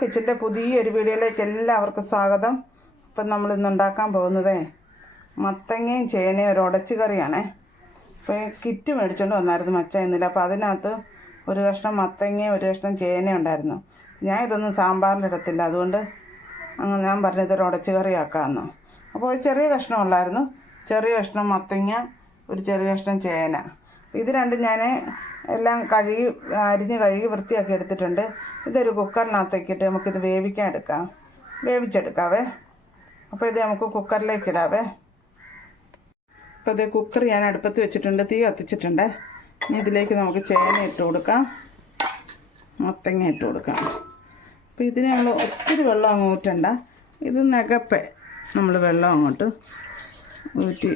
കിച്ചന്റെ പുതിയൊരു വീഡിയോയിലേക്ക് എല്ലാവർക്കും സ്വാഗതം. ഇപ്പം നമ്മൾ ഇന്ന് ഉണ്ടാക്കാൻ പോകുന്നത് മത്തങ്ങയും ചേനയും ഒരു ഉടച്ചു കറിയാണേ. അപ്പോൾ കിറ്റ് മേടിച്ചുകൊണ്ട് വന്നായിരുന്നു മച്ച ഇന്നില്ല അപ്പോൾ അതിനകത്ത് ഒരു കഷ്ണം മത്തങ്ങയും ഒരു കഷ്ണം ചേനയും ഉണ്ടായിരുന്നു. ഞാൻ ഇതൊന്നും സാമ്പാറിലിടത്തില്ല അതുകൊണ്ട് അങ്ങനെ ഞാൻ പറഞ്ഞത് ഒരു ഉടച്ചു കറി ആക്കാമെന്ന് അപ്പോൾ ഒരു ചെറിയ കഷ്ണം ഉള്ളായിരുന്നു ചെറിയ കഷ്ണം മത്തങ്ങ ഒരു ചെറിയ കഷ്ണം ചേന. ഇത് രണ്ടും ഞാൻ എല്ലാം കഴുകി അരിഞ്ഞ് കഴുകി വൃത്തിയാക്കി എടുത്തിട്ടുണ്ട്. ഇതൊരു കുക്കറിനകത്തേക്കിട്ട് നമുക്കിത് വേവിക്കാൻ എടുക്കാം. വേവിച്ചെടുക്കാവേ. അപ്പോൾ ഇത് നമുക്ക് കുക്കറിലേക്ക് ഇടാവേ. അപ്പോൾ ഇത് കുക്കർ ഞാൻ അടുപ്പത്ത് വെച്ചിട്ടുണ്ട് തീ കത്തിച്ചിട്ടുണ്ട്. ഇനി ഇതിലേക്ക് നമുക്ക് ചേന ഇട്ട് കൊടുക്കാം. മത്തങ്ങ ഇട്ട് കൊടുക്കാം. അപ്പോൾ ഇതിന് നമ്മൾ ഒത്തിരി വെള്ളം അങ്ങ് ഊറ്റണ്ട. ഇത് നകപ്പേ നമ്മൾ വെള്ളം അങ്ങോട്ട് ഊറ്റി.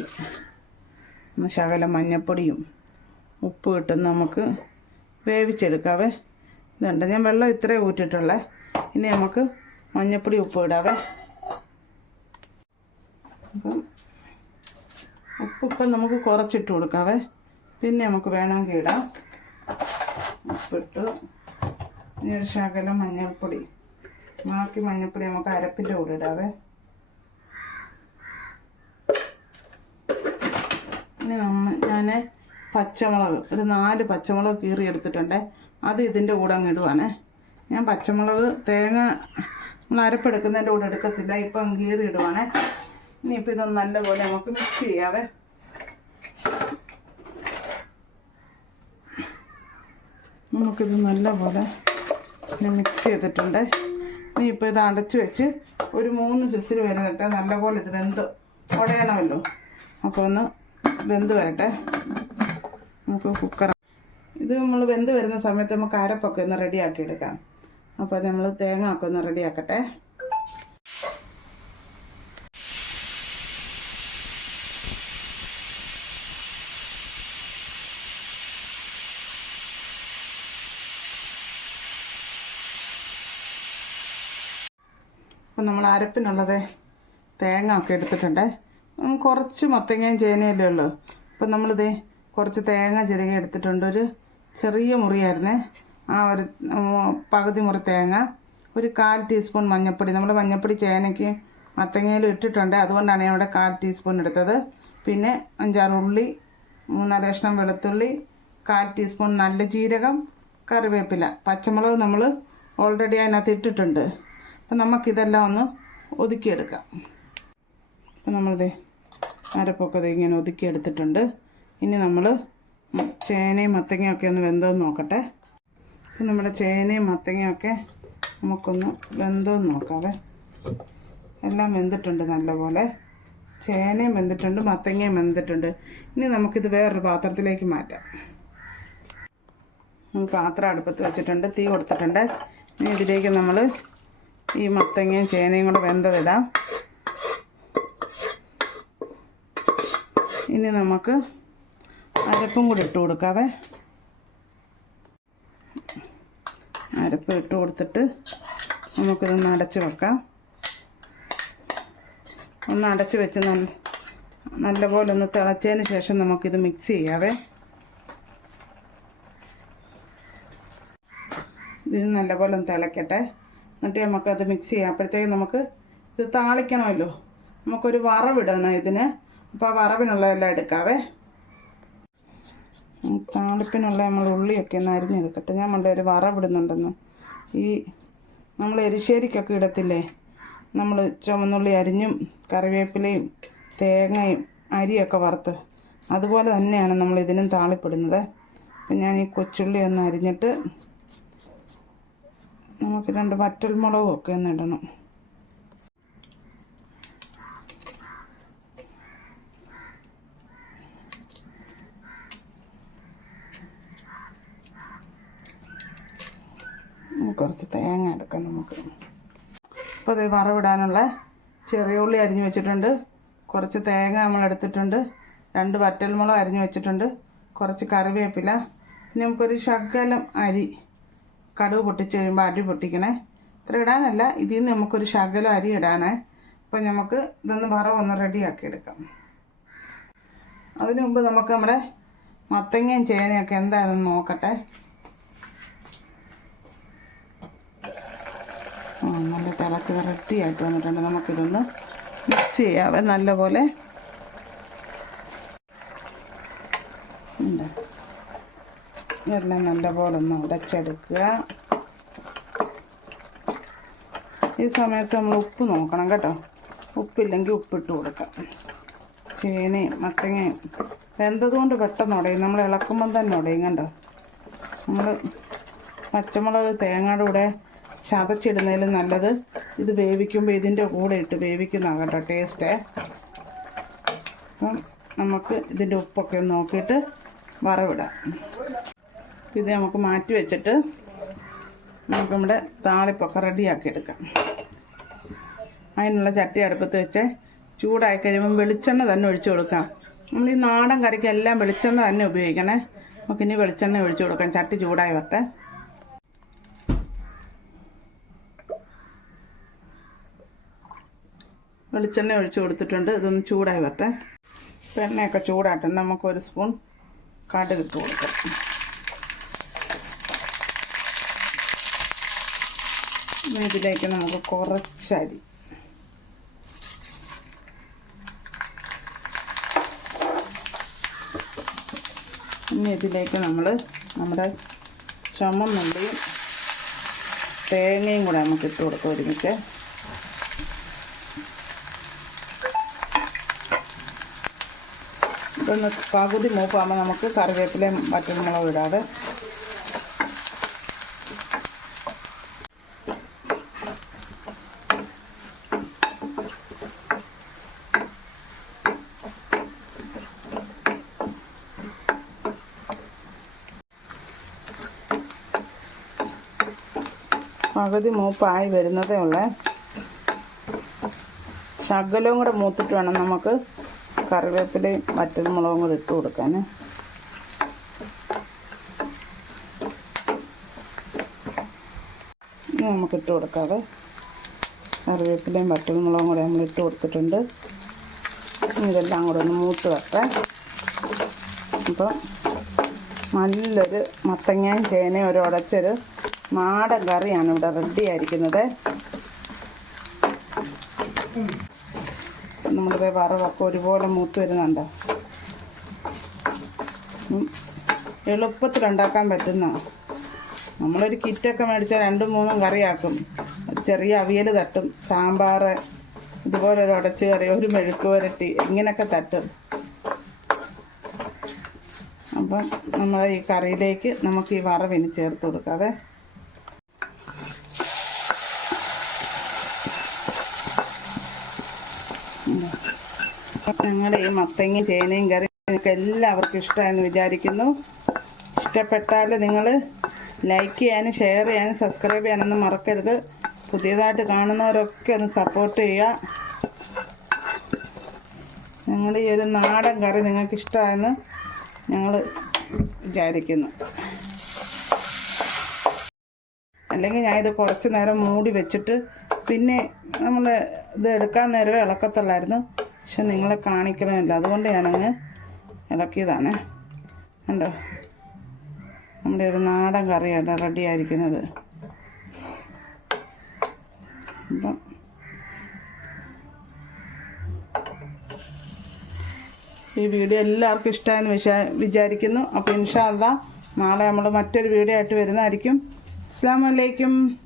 ശകല മഞ്ഞപ്പൊടിയും ഉപ്പ് ഇട്ട് നമുക്ക് വേവിച്ചെടുക്കാവേ. ഇതുണ്ട്. ഞാൻ വെള്ളം ഇത്രേ ഊറ്റിട്ടുള്ളേ. ഇനി നമുക്ക് മഞ്ഞപ്പൊടി ഉപ്പ് ഇടാവേ അപ്പം ഉപ്പ് ഇപ്പം നമുക്ക് കുറച്ചിട്ട് കൊടുക്കാവേ. പിന്നെ നമുക്ക് വേണമെങ്കിൽ ഇടാം. ഉപ്പിട്ട്. ഇനി ഒരു ശകലം മഞ്ഞൾപ്പൊടി. ബാക്കി മഞ്ഞൾപ്പൊടി നമുക്ക് അരപ്പിന്റെ കൂടെ ഇടാവേ. ഇനി നമ്മ ഞാൻ പച്ചമുളക് ഒരു നാല് പച്ചമുളക് കീറി എടുത്തിട്ടുണ്ട് അത് ഇതിന്റെ കൂടെ അങ്ങ് ഇടുവാണേ. ഞാൻ പച്ചമുളക് തേങ്ങ നമ്മൾ അരപ്പെടുക്കുന്നതിന്റെ കൂടെ എടുക്കത്തില്ല. ഇപ്പം കീറി ഇടുവാണേ. ഇനിയിപ്പോൾ ഇതൊന്ന് നല്ലപോലെ നമുക്ക് മിക്സ് ചെയ്യാവേ. നമുക്കിത് നല്ലപോലെ മിക്സ് ചെയ്തിട്ടുണ്ട്. ഇനിയിപ്പോൾ ഇത് അടച്ചു വെച്ച് ഒരു മൂന്ന് ഫിസിൽ വരുന്നിട്ട് നല്ലപോലെ ഇത് വെന്ത് ഉടയണമല്ലോ. അപ്പോൾ ഒന്ന് വെന്ത് വരട്ടെ. നമുക്ക് കുക്കർ ഇത് നമ്മൾ വെന്ത് വരുന്ന സമയത്ത് നമുക്ക് അരപ്പൊക്കെ ഒന്ന് റെഡിയാക്കി എടുക്കാം. അപ്പോൾ നമ്മൾ തേങ്ങ ഒക്കെ ഒന്ന് റെഡിയാക്കട്ടെ. അപ്പം നമ്മൾ അരപ്പിനുള്ളത് തേങ്ങ ഒക്കെ എടുത്തിട്ടുണ്ട് കുറച്ച് മത്തങ്ങയും ചേനയല്ലേ ഉള്ളൂ. അപ്പം നമ്മളിത് കുറച്ച് തേങ്ങ ചിരകി എടുത്തിട്ടുണ്ട്. ഒരു ചെറിയ മുറിയായിരുന്നേ. ആ ഒരു പകുതി മുറി തേങ്ങ ഒരു കാൽ ടീസ്പൂൺ മഞ്ഞൾപ്പൊടി നമ്മൾ മഞ്ഞൾപ്പൊടി ചേനയ്ക്ക് മത്തങ്ങയിൽ ഇട്ടിട്ടുണ്ട്. അതുകൊണ്ടാണ് ഞാൻ ഇവിടെ കാൽ ടീസ്പൂൺ എടുത്തത്. പിന്നെ അഞ്ചാറ് ഉള്ളി മൂന്നാൽ കഷ്ണം വെളുത്തുള്ളി കാൽ ടീസ്പൂൺ നല്ല ജീരകം കറിവേപ്പില. പച്ചമുളക് നമ്മൾ ഓൾറെഡി അതിനകത്ത് ഇട്ടിട്ടുണ്ട്. അപ്പം നമുക്കിതെല്ലാം ഒന്ന് ഒതുക്കിയെടുക്കാം. അപ്പം നമ്മളിത് അരപ്പൊക്കെ ഇങ്ങനെ ഒതുക്കിയെടുത്തിട്ടുണ്ട്. ഇനി നമ്മൾ ചേനയും മത്തങ്ങയും ഒക്കെ ഒന്ന് വെന്തോന്ന് നോക്കട്ടെ. അപ്പം നമ്മുടെ ചേനയും മത്തങ്ങയും ഒക്കെ നമുക്കൊന്ന് വെന്തോന്ന് നോക്കാവേ. എല്ലാം വെന്തിട്ടുണ്ട് നല്ലപോലെ. ചേനയും വെന്തിട്ടുണ്ട് മത്തങ്ങയും വെന്തിട്ടുണ്ട്. ഇനി നമുക്കിത് വേറൊരു പാത്രത്തിലേക്ക് മാറ്റാം. പാത്രം അടുപ്പത്ത് വെച്ചിട്ടുണ്ട് തീ കൊടുത്തിട്ടുണ്ട്. ഇനി ഇതിലേക്ക് നമ്മൾ ഈ മത്തങ്ങയും ചേനയും കൂടെ വെന്തതിടാം. ഇനി നമുക്ക് അരപ്പും കൂടി ഇട്ട് കൊടുക്കാവേ. അരപ്പ് ഇട്ട് കൊടുത്തിട്ട് നമുക്കിതൊന്ന് അടച്ച് വെക്കാം. ഒന്ന് അടച്ച് വെച്ച് നല്ല നല്ലപോലെ ഒന്ന് തിളച്ചതിന് ശേഷം നമുക്കിത് മിക്സ് ചെയ്യാവേ. ഇത് നല്ലപോലെ ഒന്ന് തിളക്കട്ടെ. എന്നിട്ട് നമുക്കത് മിക്സ് ചെയ്യാം. അപ്പോഴത്തേക്ക് നമുക്ക് ഇത് താളിക്കണമല്ലോ. നമുക്കൊരു വറവിടണം ഇതിന്. അപ്പോൾ ആ വറവിനുള്ളതെല്ലാം എടുക്കാവേ. താളിപ്പിനുള്ള നമ്മൾ ഉള്ളിയൊക്കെ ഒന്ന് അരിഞ്ഞെടുക്കട്ടെ. ഞാൻ മണ്ടേ ഒരു വറവിടുന്നുണ്ടെന്ന് ഈ നമ്മൾ എരിശ്ശേരിക്കൊക്കെ ഇടത്തില്ലേ? നമ്മൾ ചുമന്നുള്ളി അരിഞ്ഞും കറിവേപ്പിലയും തേങ്ങയും അരിയൊക്കെ വറുത്ത് അതുപോലെ തന്നെയാണ് നമ്മൾ ഇതിനും താളിപ്പിടുന്നത്. അപ്പം ഞാൻ ഈ കൊച്ചുള്ളി ഒന്ന് അരിഞ്ഞിട്ട് നമുക്ക് രണ്ട് വറ്റൽമുളകും ഒക്കെ ഒന്ന് ഇടണം ഇനി കുറച്ച് തേങ്ങ എടുക്കാം നമുക്ക്. അപ്പോൾ ഇത് വറവിടാനുള്ള ചെറിയ ഉള്ളി അരിഞ്ഞു വെച്ചിട്ടുണ്ട്. കുറച്ച് തേങ്ങ നമ്മൾ എടുത്തിട്ടുണ്ട്. രണ്ട് വറ്റൽമുളക് അരിഞ്ഞു വെച്ചിട്ടുണ്ട്. കുറച്ച് കറിവേപ്പില. പിന്നെ നമുക്കൊരു ശകലം അരി കടുവ് പൊട്ടിച്ച് കഴിയുമ്പോൾ അടി പൊട്ടിക്കണേ. ഇത്ര ഇടാനല്ല ഇതിൽ നിന്ന് നമുക്കൊരു ശകലം അരി ഇടാനേ. അപ്പോൾ നമുക്ക് ഇതൊന്ന് വറവൊന്ന് റെഡിയാക്കി എടുക്കാം. അതിനു മുമ്പ് നമുക്ക് നമ്മുടെ മത്തങ്ങയും ചേനയൊക്കെ എന്തായാലും നോക്കട്ടെ. നല്ല തിളച്ച് റെഡിയായിട്ട് വന്നിട്ടുണ്ട്. നമുക്കിതൊന്ന് മിക്സ് ചെയ്യാവേ നല്ലപോലെ എല്ലാം നല്ലപോലെ ഒന്ന് ഉടച്ചെടുക്കുക. ഈ സമയത്ത് നമ്മൾ ഉപ്പ് നോക്കണം കേട്ടോ. ഉപ്പില്ലെങ്കിൽ ഉപ്പിട്ട് കൊടുക്കാം. ചേനയും മത്തങ്ങയും. വെന്തതുകൊണ്ട് പെട്ടെന്ന് ഉടയും. നമ്മൾ ഇളക്കുമ്പം തന്നെ ഉടയും കണ്ടോ? നമ്മൾ പച്ചമുളക് തേങ്ങയുടെ കൂടെ ചതച്ചിടുന്നതിലും നല്ലത് ഇത് വേവിക്കുമ്പോൾ ഇതിന്റെ കൂടെ ഇട്ട് വേവിക്കുന്നതാണ് കേട്ടോ ടേസ്റ്റേ അപ്പം നമുക്ക് ഇതിന്റെ ഉപ്പൊക്കെ നോക്കിയിട്ട് വറവിടാം. ഇത് നമുക്ക് മാറ്റി വെച്ചിട്ട് നമുക്ക് നമ്മുടെ താളിപ്പൊക്കെ റെഡിയാക്കി എടുക്കാം. അതിനുള്ള ചട്ടി അടുപ്പത്ത് വെച്ച് ചൂടായി കഴിയുമ്പം വെളിച്ചെണ്ണ തന്നെ ഒഴിച്ചു കൊടുക്കാം. നമ്മൾ ഈ നാടൻ കറിക്ക് എല്ലാം വെളിച്ചെണ്ണ തന്നെ ഉപയോഗിക്കണേ. നമുക്കിനി വെളിച്ചെണ്ണ ഒഴിച്ചു കൊടുക്കാം. ചട്ടി ചൂടായി വട്ടെ വെളിച്ചെണ്ണ ഒഴിച്ച് കൊടുത്തിട്ടുണ്ട്. ഇതൊന്ന് ചൂടായി വരട്ടെ ഇപ്പം എണ്ണയൊക്കെ ചൂടാട്ടെ നമുക്കൊരു സ്പൂൺ കടുക് ഇട്ട് കൊടുക്കാം ഇതിലേക്ക് നമുക്ക് കുറച്ചരി. ഇനി ഇതിലേക്ക് നമ്മൾ നമ്മുടെ ചുമന്നുള്ളിയും തേങ്ങയും കൂടെ നമുക്ക് ഇട്ട് കൊടുക്കാം ഒരുമിച്ച്. ഇതൊന്ന് പകുതി മൂപ്പാകുമ്പോൾ നമുക്ക് കറിവേപ്പിലയും വറ്റൽമുളകും ഇടാതെ പകുതി മൂപ്പായി വരുന്നതേ ഉള്ളേ. ശകലവും കൂടെ മൂത്തിട്ട് വേണം നമുക്ക് കറിവേപ്പിലയും മറ്റൊരു മുളകും കൂടി ഇട്ട് കൊടുക്കാൻ. ഇനി നമുക്ക് ഇട്ട് കൊടുക്കാതെ കറിവേപ്പിലയും വറ്റൽമുളകും കൂടെ നമ്മൾ ഇട്ട് കൊടുത്തിട്ടുണ്ട്. ഇതെല്ലാം കൂടെ ഒന്ന് മൂത്ത് വെക്കാം. അപ്പോൾ നല്ലൊരു മത്തങ്ങയും ചേനയും ഒരു ഉടച്ചൊരു നാടൻ കറിയാണ് ഇവിടെ റെഡി ആയിരിക്കുന്നത്. നമ്മളിത് വറവൊക്കെ ഒരുപോലെ മൂത്ത് വരുന്നുണ്ടോ. എളുപ്പത്തിൽ ഉണ്ടാക്കാൻ പറ്റുന്ന. നമ്മളൊരു കിറ്റൊക്കെ മേടിച്ചാൽ രണ്ടും മൂന്നും കറിയാക്കും. ചെറിയ അവിയൽ തട്ടും സാമ്പാർ ഇതുപോലെ ഒരു ഉടച്ച് കറി ഒരു മെഴുക്ക് വരട്ടി ഇങ്ങനെയൊക്കെ തട്ടും. അപ്പം നമ്മൾ ഈ കറിയിലേക്ക് നമുക്ക് ഈ വറവിന് ചേർത്ത് കൊടുക്കാവേ ഞങ്ങളുടെ ഈ മത്തങ്ങയും ചേനയും കറി നിങ്ങൾക്ക് എല്ലാവർക്കും ഇഷ്ടമായെന്ന് വിചാരിക്കുന്നു. ഇഷ്ടപ്പെട്ടാൽ നിങ്ങൾ ലൈക്ക് ചെയ്യാനും ഷെയർ ചെയ്യാനും സബ്സ്ക്രൈബ് ചെയ്യാനൊന്നും മറക്കരുത്. പുതിയതായിട്ട് കാണുന്നവരൊക്കെ ഒന്ന് സപ്പോർട്ട് ചെയ്യുക. ഞങ്ങളുടെ ഈ ഒരു നാടൻ കറി നിങ്ങൾക്ക് ഇഷ്ടമായെന്ന് ഞങ്ങൾ വിചാരിക്കുന്നു. അല്ലെങ്കിൽ ഞാൻ ഇത് കുറച്ച് നേരം മൂടി വെച്ചിട്ട് പിന്നെ നമ്മൾ ഇത് എടുക്കാൻ നേരമേ ഇളക്കത്തുള്ളായിരുന്നു. പക്ഷെ നിങ്ങളെ കാണിക്കണമില്ല. അതുകൊണ്ട് ഞാനങ്ങ് ഇളക്കിയതാണ്. കണ്ടോ? നമ്മുടെ ഒരു നാടൻ കറിയാണ് റെഡി ആയിരിക്കുന്നത്. അപ്പം ഈ വീഡിയോ എല്ലാവർക്കും ഇഷ്ടമായെന്ന് വിചാ വിചാരിക്കുന്നു. അപ്പോൾ ഇൻഷാല്ല നാളെ നമ്മൾ മറ്റൊരു വീഡിയോ ആയിട്ട് വരുന്നതായിരിക്കും. അസ്സാം വലൈക്കും.